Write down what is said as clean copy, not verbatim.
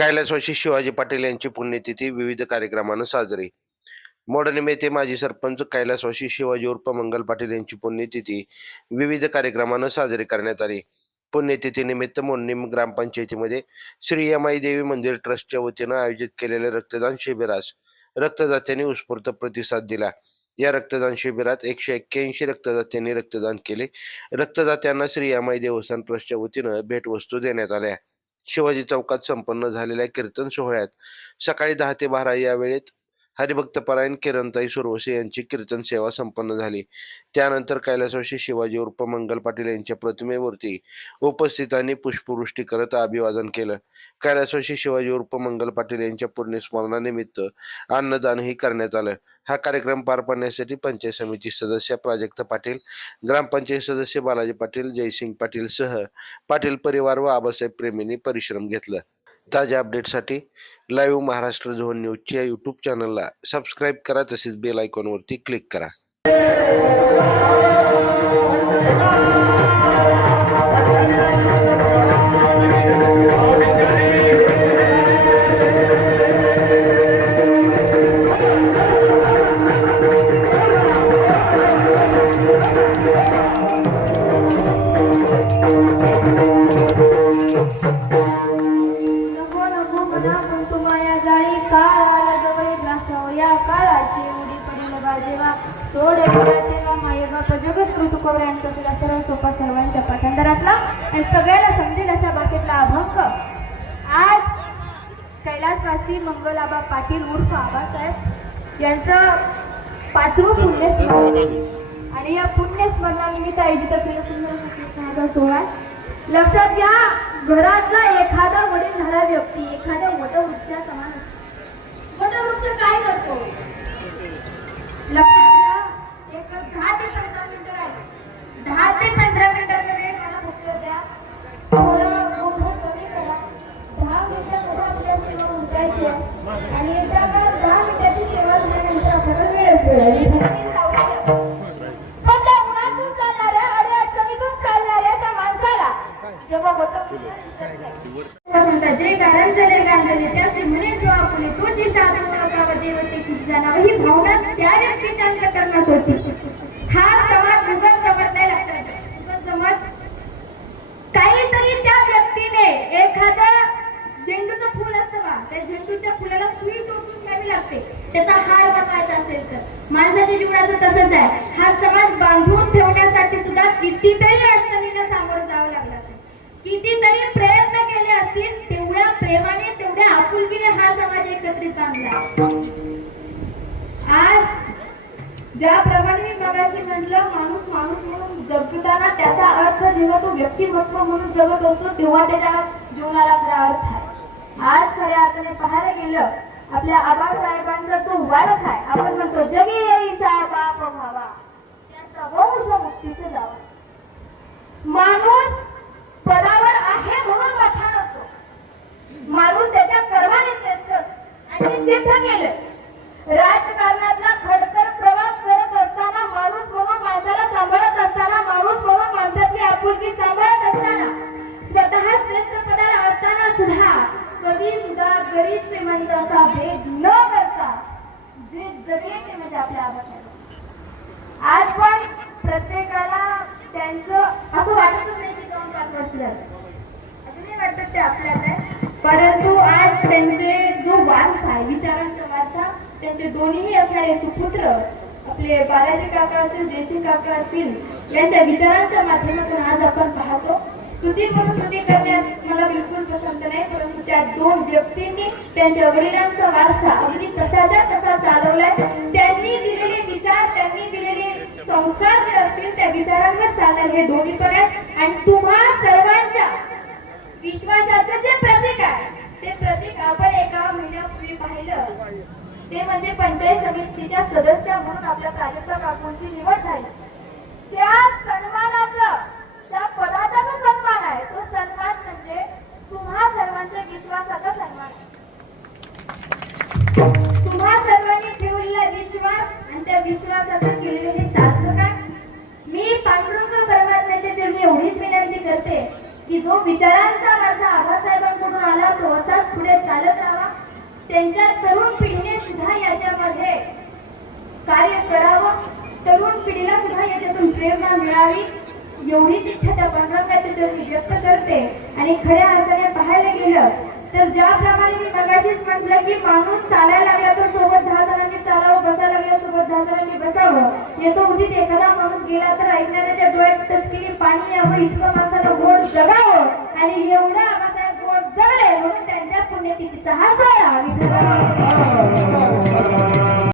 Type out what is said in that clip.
कैलासवासी शिवाजी पाटील यांची पुण्यतिथी विविध कार्यक्रमानं साजरी. मोडणी येथे माजी सरपंच कैलासवासी शिवाजी उर्फ मंगल पाटील यांची पुण्यतिथी विविध कार्यक्रमानं साजरी करण्यात आली. पुण्यतिथीनिमित्त मोडणी ग्रामपंचायतीमध्ये श्री यमाई देवी मंदिर ट्रस्टच्या वतीनं आयोजित केलेल्या रक्तदान शिबिरास रक्तदात्यांनी उत्स्फूर्त प्रतिसाद दिला. या रक्तदान शिबिरात 181 रक्तदात्यांनी रक्तदान केले. रक्तदात्यांना श्री यमाई देवस्थान ट्रस्टच्या वतीनं भेटवस्तू देण्यात आल्या. शिवाजी चौकात संपन्न झालेल्या कीर्तन सोहळ्यात सकाळी 10 ते 12 या वेळेत हरिभक्तपरायण किरणताई सुरवसे यांची कीर्तन सेवा संपन्न झाली. त्यानंतर कैलासवासी शिवाजी उर्फ मंगल पाटील यांच्या प्रतिमेवरती उपस्थितांनी पुष्पवृष्टी करत अभिवादन केलं. कैलासवासी शिवाजी उर्फ मंगल पाटील यांच्या पुण्यस्मरणानिमित्त अन्नदानही करण्यात आलं. हा कार्यक्रम पार पाडण्यासाठी पंचायत समिती सदस्य प्राजक्त पाटील, ग्रामपंचायत सदस्य बालाजी पाटील, जयसिंग पाटील सह पाटील परिवार व आबासाहेब प्रेमींनी परिश्रम घेतला. ताज्या अपडेटसाठी लाईव्ह महाराष्ट्र झोन न्यूजच्या यूट्यूब चॅनलला सबस्क्राईब करा, तसेच बेल आयकॉनवरती क्लिक करा. सर्वांच्या पाठांतरातला आणि सगळ्यांना समजेल अशा भाषेतला अभंग आज कैलासवासी मंगलाबा पाटील उर्फ आबासाहेब यांचं 5वं पुण्यस्मरण आणि या पुण्यस्मरणानिमित्त आयोजित असलेला सुंदर सोहळा. लक्षात घ्या, घरातला एखादा वडीलधारा व्यक्ती एखाद्या वटवृक्षा समान असतो. वटवृक्ष काय करतो? लक्षात घ्या, एक 10 ते 15 मिनिटं राहिले. 10 ते 15 मिनिटाचा वेळ मला फक्त द्या. थोडं गोंधळ कमी करा. 10 मिनिटं आपल्या सेवा उठायची आणि एकदा 10 मिनिटाची सेवा झाल्यानंतर आपल्याला वेळच वेळ जेव्हा जे कारण झाले गांधले त्याचे म्हणे जो आपले तो जी साधन ओळखावा देवते खूप जाणावं ही भावना त्या व्यक्तीच्या अंतःकरणात होती. हा समाज उगत जमत नाही. लक्षात उगत जमत काहीतरी त्या व्यक्तीने एखादं झेंडूचं फुल असतं बा, त्या झेंडूच्या फुलाला सुई टोचून घ्यावी लागते त्याचा हार बनवायचा असेल तर. माणसाच्या जीवनाचं तसंच आहे. हा समाज बांधून ठेवण्यासाठी सुद्धा कितीतरी अडचणीला सामोरं जावं लागलं, कितीतरी प्रयत्न केले असतील. तेवढ्या प्रेमाने तेवढ्या आपुलकीने हा समाज एकत्रित बांधला. आज ज्याप्रमाणे मी मगाशी म्हटलं, माणूस माणूस म्हणून जगताना त्याचा अर्थ जेव्हा तो व्यक्तिमत्व म्हणून जगत असतो तेव्हा त्याच्या जीवनाला खरा अर्थ आहे. आज खऱ्या अर्थाने पाहायला गेलं, आपल्या आबासाहेबांचा जो वारस आहे, आपण म्हणतो जगी येईचा बाप व्हावा, त्यांचा वंश मुक्तीचे जावा. माणूस पदावर आहे म्हणून मोठा नसतो. माणूस त्याच्या कर्माने श्रेष्ठ असतो आणि तिथं गेलं. राजकारणातला खडतर प्रवास करत असताना, माणूस म्हणून माणसाला सांभाळत असताना, माणूस म्हणून माणसाची आपुलकी सांभाळत असताना, स्वतः श्रेष्ठ पदाला असताना सुद्धा कधी सुद्धा गरीब श्रीमंत असा भेद न करता जे जगले ते म्हणजे आपल्या आबासाहेब. आज पण प्रत्येकाला त्यांचं असं वाटतच नाही की जाऊन 5 वर्ष झालं, अजूनही वाटत ते आपल्यात आहे. परंतु आज त्यांचे जो वारसा आहे, विचारांचा वारसा, त्यांचे दोन्हीही असणारे सुपुत्र आपले बालाजी काका असतील, जयसिंग काका असतील, यांच्या विचारांच्या माध्यमातून आज आपण पाहतो. स्तुती म्हणून स्तुती करण्यात मला बिलकुल पसंत नाही, परंतु त्या 2 व्यक्तींनी त्यांच्या वडिलांचा वारसा अगदी तसाच्या तसा चालवलाय. त्यांनी दिलेले विचार, त्यांनी दिलेले संस्कार जे असतील त्या विचारांवर चालणार हे दोन्ही पण आहेत. आणि तुम्हा सर्वांच्या विश्वासाचं जे प्रतीक आहे ते प्रतीक आपण एका महिन्यापूर्वी पाहिलं, ते म्हणजे पंचायत समितीच्या सदस्य म्हणून आपल्या प्राजक्ता काकूंची निवड झाली. त्या सन्मानाचं, त्या पदाचा जो सन्मान आहे, तो सन्मान म्हणजे तुम्हा सर्वांच्या विश्वासाचा सन्मान. तुम्हा सर्वांनी ठेवलेला विश्वास आणि त्या विश्वासाचं केलेले हे सार्थक आहे. मी पांडुरंग परमात्म्याच्या चरणी एवढीच विनंती करते की जो विचारांचा माझा आबासाहेबांकडून आला तो असाच पुढे त्यांच्या तरुण पिढीने सुद्धा याच्यामध्ये कार्य करावं, तरुण पिढीला सुद्धा याच्यातून प्रेरणा मिळावी एवढीच इच्छा त्या पांडुरंगाची मी व्यक्त करते. आणि खऱ्या अर्थाने पाहायला गेलं तर ज्याप्रमाणे मी मगाशीच म्हटलं की माणूस चालायला लागला तर सोबत 10 जणांनी चालावं, बसायला लागला सोबत 10 जणांनी बसावं. येतो उदित एखादा माणूस गेला तर ऐकणाऱ्याच्या डोळ्यात टचकेली पाणी यावं इतकं माणसाला गोड जगावं. आणि एवढा आबासाहेब गोड जगले म्हणून त्यांच्या पुण्यतिथीचा हा सोहळा विठ्ठला